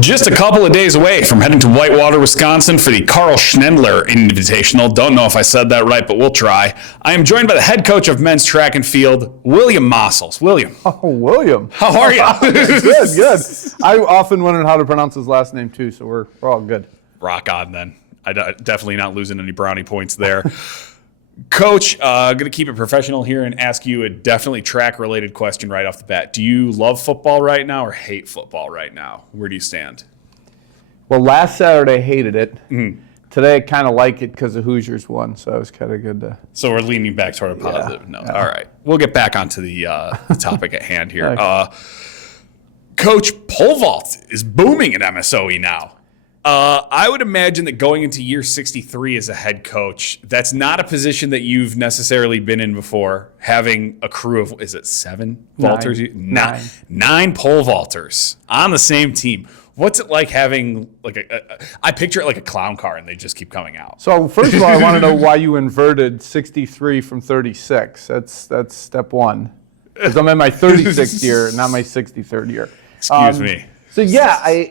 Just a couple of days away from heading to Whitewater, Wisconsin for the Carl Schnendler Invitational. Don't know if I said that right, but we'll try. I am joined by the head coach of men's track and field, William Massoels. William. Oh, William. How are you? Good. I often wondered how to pronounce his last name, too, so we're all good. Rock on, then. Definitely not losing any brownie points there. Coach, I'm going to keep it professional here and ask you a definitely track-related question right off the bat. Do you love football right now or hate football right now? Where do you stand? Well, last Saturday I hated it. Mm-hmm. Today I kind of like it because the Hoosiers won, so it was kind of good to... So we're leaning back toward a positive note. Yeah. All right. We'll get back onto the topic at hand here. Coach, pole vault is booming at MSOE now. I would imagine that going into year 63 as a head coach, that's not a position that you've necessarily been in before, having a crew of, is it 7 vaulters? Nine pole vaulters on the same team. What's it like having, like, I picture it like a clown car and they just keep coming out. So first of all, I want to know why you inverted 63 from 36. That's step one. Because I'm in my 36th year, not my 63rd year. Excuse me. So yeah,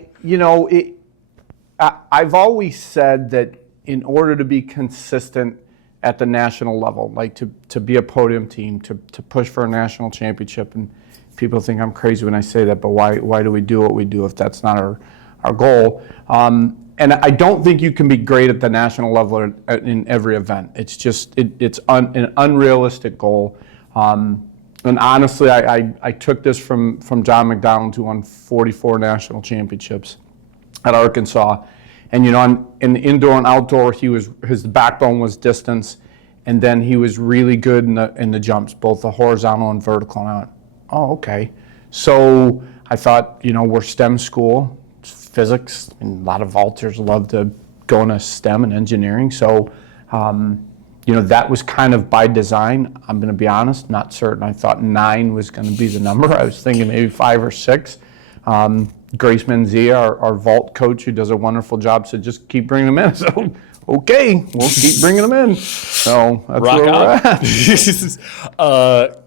I've always said that in order to be consistent at the national level, like to be a podium team, to push for a national championship, and people think I'm crazy when I say that, but why do we do what we do if that's not our goal? And I don't think you can be great at the national level in every event. It's just it's an unrealistic goal. And honestly, I took this from John McDonald, who won 44 national championships at Arkansas, and in the indoor and outdoor, his backbone was distance, and then he was really good in the jumps, both the horizontal and vertical. And I went, oh, okay. So I thought, we're STEM school, physics, and a lot of vaulters love to go into STEM and engineering. So, that was kind of by design. I'm going to be honest, not certain. I thought 9 was going to be the number. I was thinking maybe 5 or 6. Grace Menzia, our vault coach, who does a wonderful job, said just keep bringing them in. So, okay, we'll keep bringing them in. So that's Rock where on. we're at.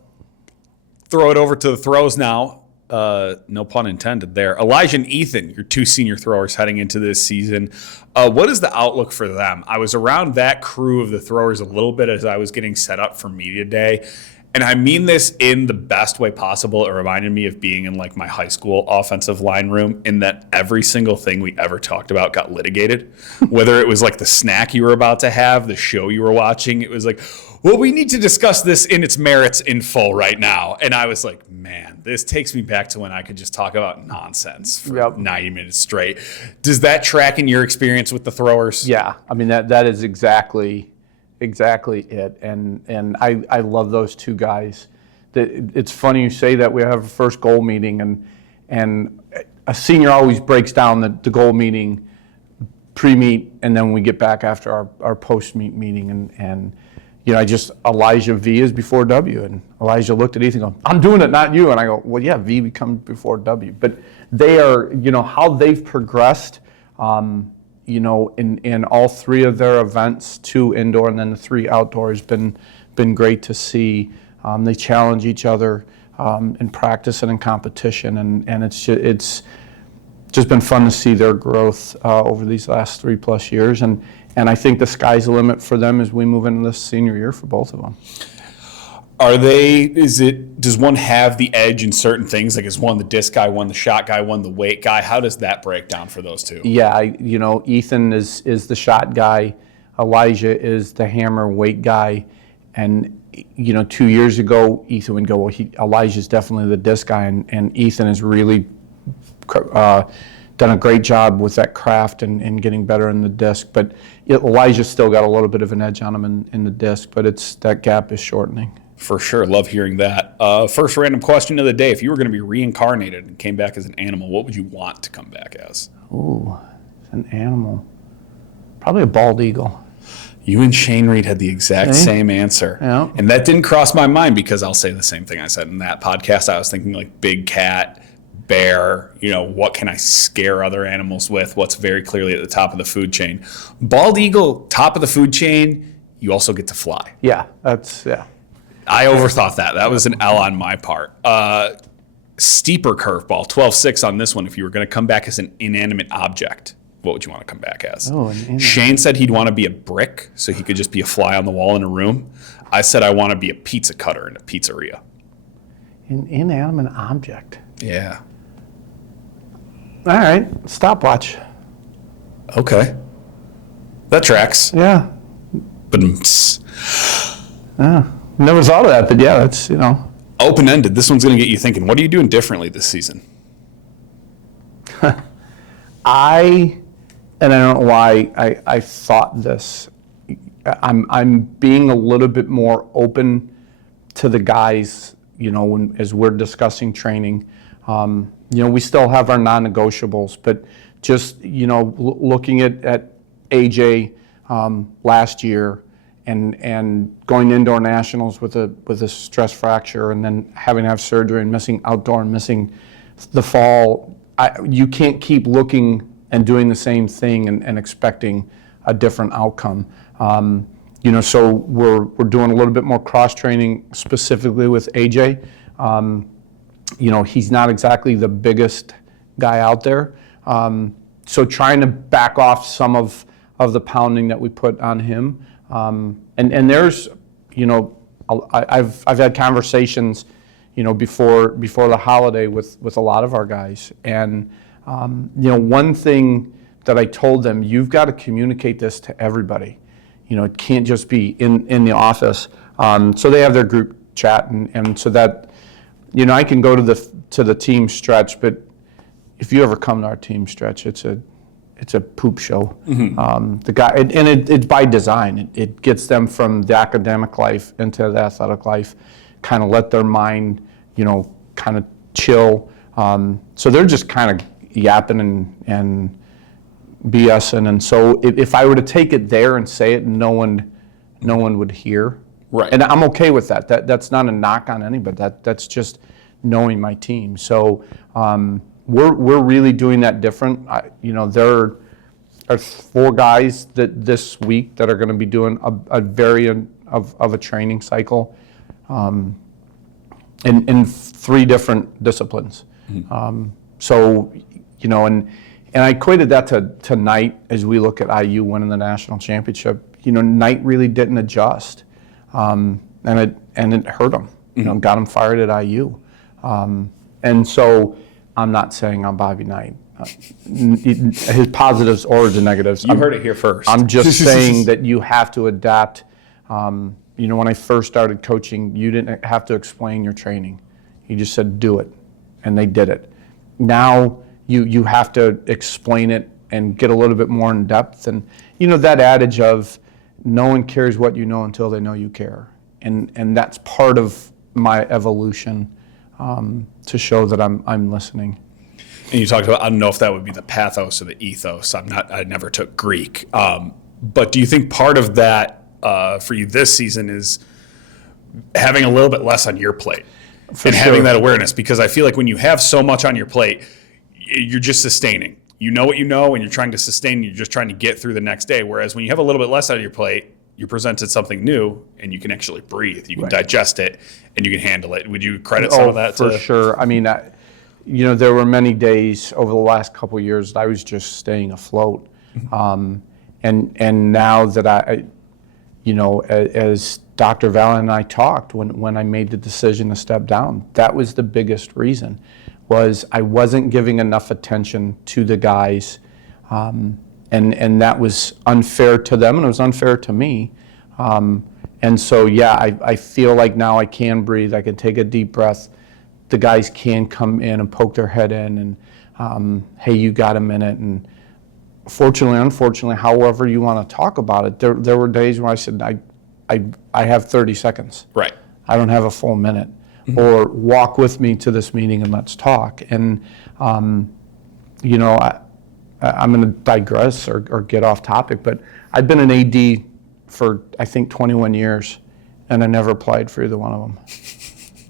Throw it over to the throws now. No pun intended there. Elijah and Ethan, your 2 senior throwers heading into this season. What is the outlook for them? I was around that crew of the throwers a little bit as I was getting set up for media day. And I mean this in the best way possible. It reminded me of being in like my high school offensive line room, in that every single thing we ever talked about got litigated. Whether it was like the snack you were about to have, the show you were watching, it was like, well, we need to discuss this in its merits in full right now. And I was like, man, this takes me back to when I could just talk about nonsense for 90 minutes straight. Does that track in your experience with the throwers? Yeah, I mean, that is exactly it, and I love those 2 guys. It's funny you say that. We have a first goal meeting, and a senior always breaks down the goal meeting pre-meet, and then we get back after our post-meet meeting, and Elijah V is before W, and Elijah looked at Ethan going, I'm doing it, not you. And I go, well, yeah, V becomes before W. But they are, how they've progressed, in all 3 of their events, 2 indoor and then the 3 outdoor, has been great to see. They challenge each other in practice and in competition, and it's just been fun to see their growth over these last 3+ years. And I think the sky's the limit for them as we move into this senior year for both of them. Does one have the edge in certain things? Like, is one the disc guy, one the shot guy, one the weight guy? How does that break down for those 2? Yeah, Ethan is the shot guy. Elijah is the hammer weight guy. And, 2 years ago, Ethan would go, well, Elijah's definitely the disc guy. And Ethan has really done a great job with that craft and getting better in the disc. But Elijah's still got a little bit of an edge on him in the disc, but that gap is shortening. For sure. Love hearing that. First random question of the day. If you were going to be reincarnated and came back as an animal, what would you want to come back as? Ooh, an animal. Probably a bald eagle. You and Shane Reed had the exact same answer. Yeah. And that didn't cross my mind because I'll say the same thing I said in that podcast. I was thinking like big cat, bear, what can I scare other animals with? What's very clearly at the top of the food chain. Bald eagle, top of the food chain, you also get to fly. Yeah, I overthought that. That was an L on my part. steeper curveball, 12-6 on this one. If you were going to come back as an inanimate object, what would you want to come back as? Shane said he'd want to be a brick so he could just be a fly on the wall in a room. I said I want to be a pizza cutter in a pizzeria. An inanimate object. Yeah. All right, stopwatch. Okay. That tracks. Yeah. But Never thought of that, but yeah, that's, open-ended. This one's going to get you thinking. What are you doing differently this season? I don't know why I thought this. I'm being a little bit more open to the guys, as we're discussing training. We still have our non-negotiables, but just, looking at AJ last year and going indoor nationals with a stress fracture and then having to have surgery and missing outdoor and missing the fall, you can't keep looking and doing the same thing and expecting a different outcome. So we're doing a little bit more cross training specifically with AJ. He's not exactly the biggest guy out there. So trying to back off some of the pounding that we put on him. And there's, I've had conversations, before the holiday with a lot of our guys. And, one thing that I told them, you've got to communicate this to everybody. It can't just be in the office. So they have their group chat, and so that, I can go to the team stretch, but if you ever come to our team stretch, it's a poop show. Mm-hmm. The guy, it's by design. It gets them from the academic life into the athletic life, kind of let their mind, kind of chill. So they're just kind of yapping and BSing, and so if I were to take it there and say it, no one would hear. Right. And I'm okay with that. That's not a knock on anybody. That's just knowing my team. So we're really doing that different. There are 4 guys that this week that are going to be doing a variant of a training cycle in 3 different disciplines. Mm-hmm. And I equated that to Knight as we look at IU winning the national championship. Knight really didn't adjust, and it hurt him. Mm-hmm. Got him fired at IU, and so I'm not saying I'm Bobby Knight. His positives or the negatives. You heard it here first. I'm just saying that you have to adapt. When I first started coaching, you didn't have to explain your training. You just said do it, and they did it. Now you have to explain it and get a little bit more in depth. And that adage of no one cares what you know until they know you care. And that's part of my evolution to show that I'm listening. And you talked about, I don't know if that would be the pathos or the ethos. I never took Greek. But do you think part of that for you this season is having a little bit less on your plate and having that awareness? Because I feel like when you have so much on your plate, you're just sustaining. You know what you know, and you're trying to sustain. You're just trying to get through the next day. Whereas when you have a little bit less on your plate, you're presented something new, and you can actually breathe. You can digest it, and you can handle it. Would you credit some of that to? For sure. I mean, there were many days over the last couple of years that I was just staying afloat. Mm-hmm. And now that as Dr. Vallon and I talked when I made the decision to step down, that was the biggest reason. Was I wasn't giving enough attention to the guys, and that was unfair to them, and it was unfair to me. And so, I feel like now I can breathe. I can take a deep breath. The guys can come in and poke their head in, and hey, you got a minute. And fortunately, unfortunately, however you want to talk about it, there were days where I said, I have 30 seconds. Right. I don't have a full minute. Mm-hmm. Or walk with me to this meeting and let's talk. And, I'm going to digress or get off topic, but I've been an AD for, I think, 21 years, and I never applied for either one of them.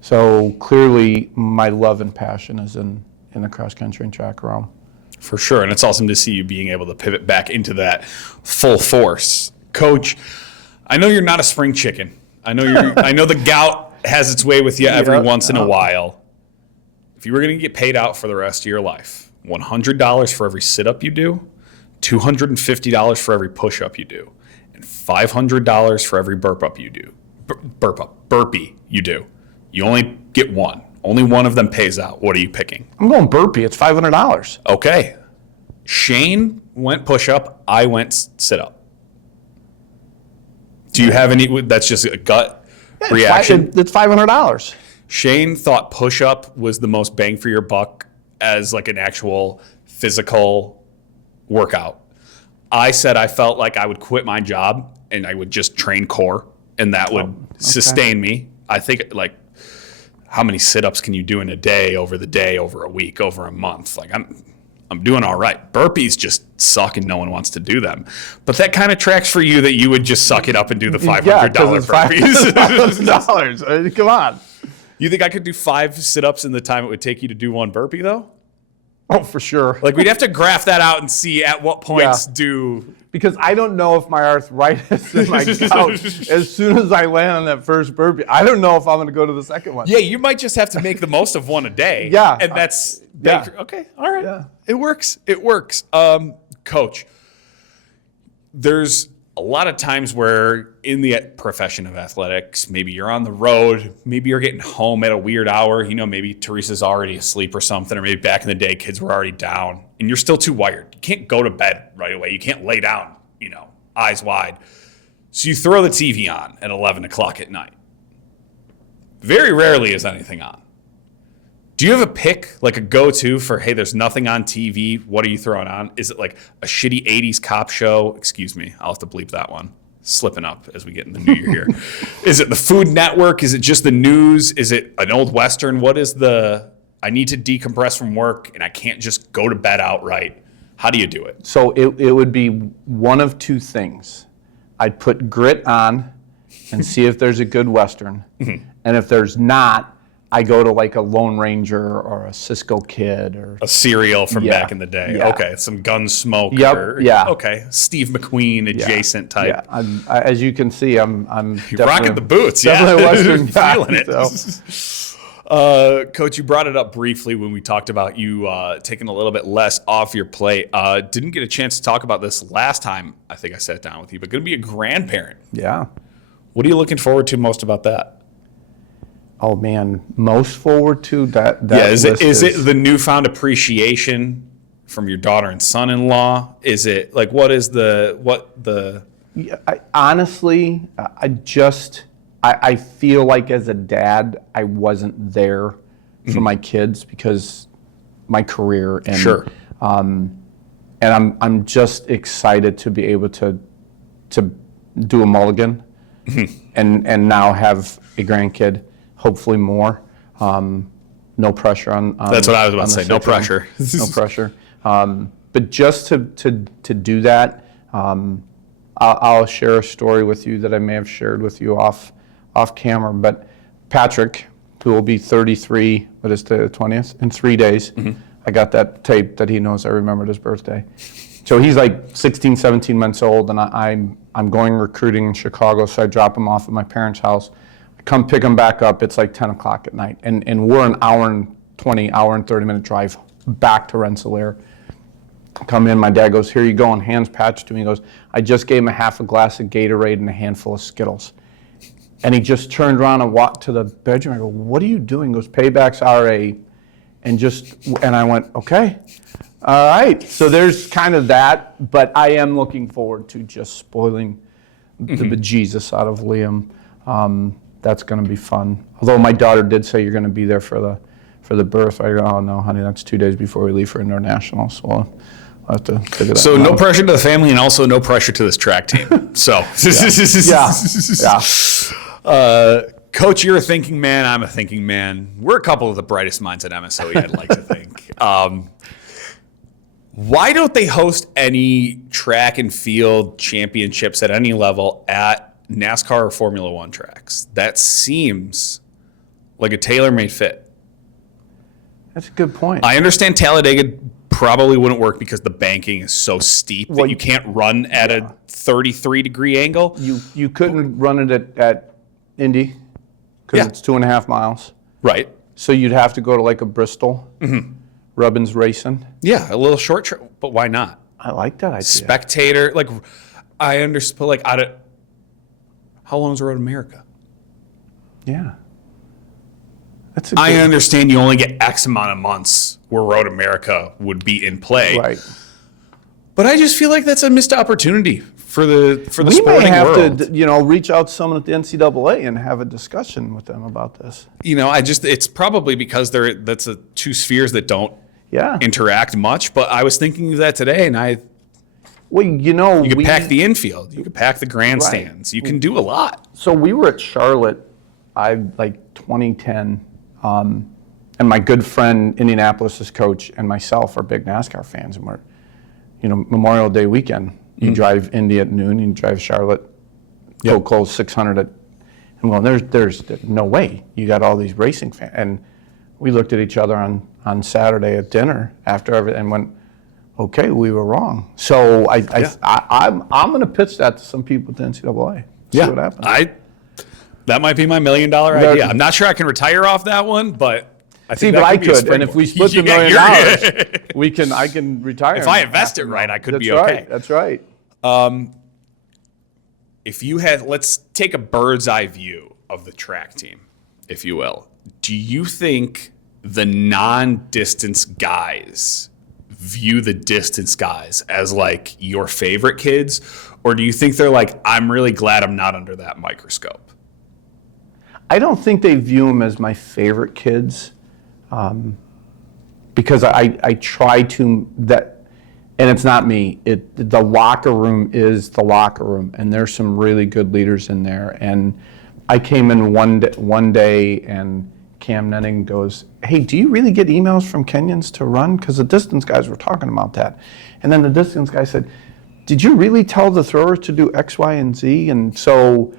So clearly, my love and passion is in the cross-country and track realm. For sure, and it's awesome to see you being able to pivot back into that full force. Coach, I know you're not a spring chicken. I know the gout has its way with you every once in a while. if you were going to get paid out for the rest of your life, $100 for every sit-up you do, $250 for every push-up you do, and $500 for every burp-up you do. Burpee you do. You only get one. Only one of them pays out. What are you picking? I'm going burpee. It's $500. Okay. Shane went push-up. I went sit-up. Do you have any? That's just a gut reaction. It's $500. Shane thought push-up was the most bang for your buck as like an actual physical workout. I said I felt like I would quit my job and I would just train core, and that would sustain me. I think, like, how many sit-ups can you do in a day, over a week, over a month? Like, I'm doing all right. Burpees just suck and no one wants to do them. But that kind of tracks for you that you would just suck it up and do the $500 burpees. $500. Come on. You think I could do 5 sit-ups in the time it would take you to do one burpee, though? Oh, for sure. Like, we'd have to graph that out and see at what points do... Because I don't know if my arthritis in my couch, as soon as I land on that first burpee, I don't know if I'm going to go to the second one. Yeah, you might just have to make the most of one a day. Yeah. And that's... Yeah. Okay, all right. Yeah. It works. Coach, there's a lot of times where in the profession of athletics, maybe you're on the road, maybe you're getting home at a weird hour, maybe Teresa's already asleep or something, or maybe back in the day kids were already down and you're still too wired. You can't go to bed right away. You can't lay down, eyes wide. So you throw the TV on at 11 o'clock at night. Very rarely is anything on. Do you have a pick, like a go-to for, hey, there's nothing on TV, what are you throwing on? Is it like a shitty 80s cop show? Excuse me, I'll have to bleep that one. Slipping up as we get in the new year here. Is it the Food Network? Is it just the news? Is it an old Western? What is I need to decompress from work and I can't just go to bed outright. How do you do it? So it would be one of two things. I'd put Grit on and see if there's a good Western. And if there's not, I go to like a Lone Ranger or a Cisco Kid or a serial from back in the day. Yeah. Okay, some Gunsmoke. Yep. Okay, Steve McQueen adjacent type. Yeah. As you can see, I'm You're rocking the boots. Definitely a Western guy, feeling it. So. Coach, you brought it up briefly when we talked about you taking a little bit less off your plate. Didn't get a chance to talk about this last time I think I sat down with you, but going to be a grandparent. Yeah. What are you looking forward to most about that? Oh man, most forward to that. Is it the newfound appreciation from your daughter and son-in-law? Is it like what the? Yeah, honestly, I feel like as a dad, I wasn't there for my kids because my career and sure. And I'm just excited to be able to do a mulligan and now have a grandkid. Hopefully more. No pressure on. That's what I was about to say. No pressure. No pressure. But just to do that, I'll share a story with you that I may have shared with you off camera. But Patrick, who will be 33, what is the 20th? In 3 days. I got that tape that he knows I remembered his birthday. So he's like 16, 17 months old, and I'm going recruiting in Chicago, so I drop him off at my parents' house. Come pick him back up, it's like 10 o'clock at night. And we're an hour and 30-minute drive back to Rensselaer. Come in, my dad goes, here you go, and hands Patch to me. He goes, I just gave him a half a glass of Gatorade and a handful of Skittles. And he just turned around and walked to the bedroom. I go, what are you doing? He goes, payback's RA. And I went, okay, all right. So there's kind of that, but I am looking forward to just spoiling the bejesus out of Liam. That's going to be fun. Although my daughter did say you're going to be there for the birth. I go, oh no, honey, that's 2 days before we leave for international. So we'll have to figure that out. So no pressure to the family and also no pressure to this track team. So yeah. Coach, you're a thinking man. I'm a thinking man. We're a couple of the brightest minds at MSOE, I'd like to think. Why don't they host any track and field championships at any level at NASCAR or Formula One tracks? That seems like a tailor-made fit. That's a good point. I understand Talladega probably wouldn't work because the banking is so steep that you can't run at a 33-degree angle. You couldn't run it at Indy because it's 2.5 miles. Right. So you'd have to go to like a Bristol, Rubbins Racing. Yeah, a little short trip, but why not? I like that idea. Spectator, like I understand, like how long is Road America? Yeah. I understand you only get X amount of months where Road America would be in play. Right. But I just feel like that's a missed opportunity for the We sporting may have world. to, reach out to someone at the NCAA and have a discussion with them about this. It's probably because that's two spheres that don't interact much. But I was thinking of that today, and well, you could pack the infield, you could pack the grandstands, you can do a lot. So we were at Charlotte, like 2010, and my good friend, Indianapolis's coach, and myself are big NASCAR fans, and we're, Memorial Day weekend. You drive Indy at noon, you drive Charlotte, go close 600 at, I'm going, there's no way. You got all these racing fans. And we looked at each other on Saturday at dinner after everything and went, okay, we were wrong. So I'm going to pitch that to some people at the NCAA. See what happens. That might be my $1 million idea. I'm not sure I can retire off that one, but I think but I could. And if we split the $1 million, I can retire. If I invest it right, I could be okay. That's right. If you had, let's take a bird's eye view of the track team, if you will. Do you think the non-distance guys view the distance guys as like your favorite kids? Or do you think they're like, I'm really glad I'm not under that microscope? I don't think they view them as my favorite kids, because I try to, and it's not me. The locker room is the locker room, and there's some really good leaders in there. And I came in one day, and Cam Netting goes, "Hey, do you really get emails from Kenyans to run? Because the distance guys were talking about that." And then the distance guy said, "Did you really tell the throwers to do X, Y, and Z?" And so,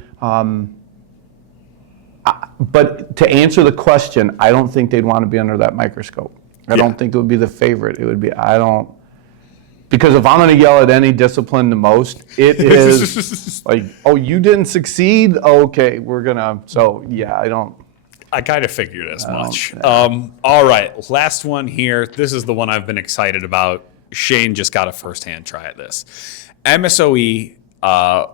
but to answer the question, I don't think they'd want to be under that microscope. I don't think it would be the favorite. It would be, because if I'm going to yell at any discipline the most, it is like, oh, you didn't succeed? Okay, we're going to, so yeah, I kind of figured as much. All right, last one here. This is the one I've been excited about. Shane just got a firsthand try at this. MSOE,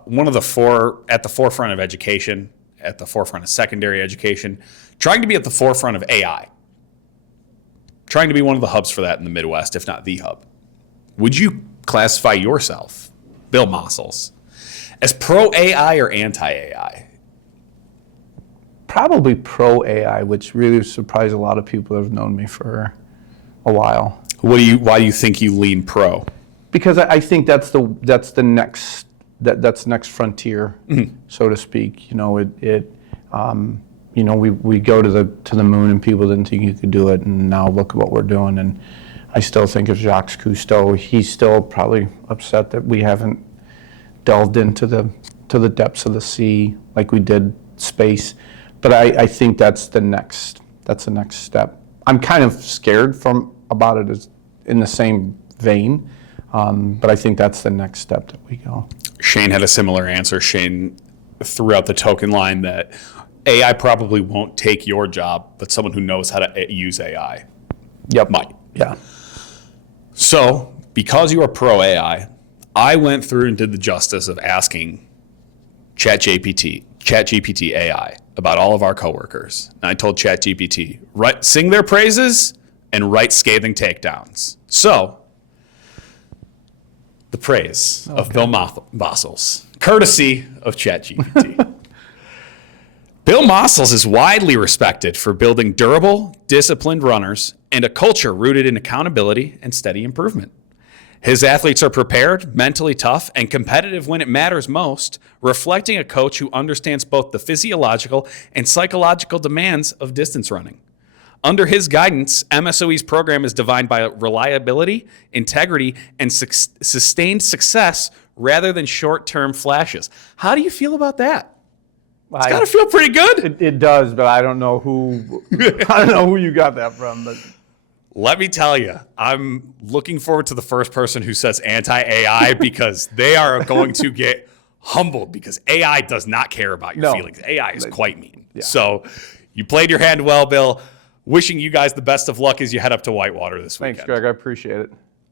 one of the at the forefront of education, at the forefront of secondary education, trying to be at the forefront of AI. Trying to be one of the hubs for that in the Midwest, if not the hub. Would you classify yourself, Bill Massoels, as pro-AI or anti-AI? Probably pro-AI, which really surprised a lot of people that have known me for a while. Why do you think you lean pro? Because I think that's the next next frontier, so to speak. We go to the moon and people didn't think you could do it, and now look at what we're doing. And I still think of Jacques Cousteau. He's still probably upset that we haven't delved into the depths of the sea like we did space. But I think that's the next step. I'm kind of scared about it as in the same vein, but I think that's the next step that we go. Shane had a similar answer. Shane threw out the token line that AI probably won't take your job, but someone who knows how to use AI might. Yeah. So, because you are pro-AI, I went through and did the justice of asking ChatGPT AI about all of our coworkers. And I told ChatGPT, sing their praises and write scathing takedowns. So, the praise of Bill Massoels, courtesy of ChatGPT. Bill Massoels is widely respected for building durable, disciplined runners and a culture rooted in accountability and steady improvement. His athletes are prepared, mentally tough, and competitive when it matters most, reflecting a coach who understands both the physiological and psychological demands of distance running. Under his guidance, MSOE's program is defined by reliability, integrity, and sustained success rather than short-term flashes. How do you feel about that? It's got to feel pretty good. It does, but I don't know who you got that from. But let me tell you, I'm looking forward to the first person who says anti-AI because they are going to get humbled because AI does not care about your feelings. AI is quite mean. Yeah. So you played your hand well, Bill. Wishing you guys the best of luck as you head up to Whitewater this weekend. Thanks, Greg. I appreciate it.